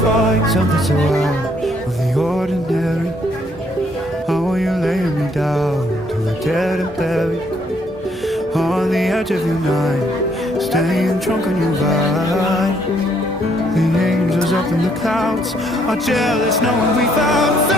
find something so out of the ordinary. How are you laying me down to a dead and buried on the edge of your night, staying drunk on your vibe. The angels up in the clouds are jealous knowing we found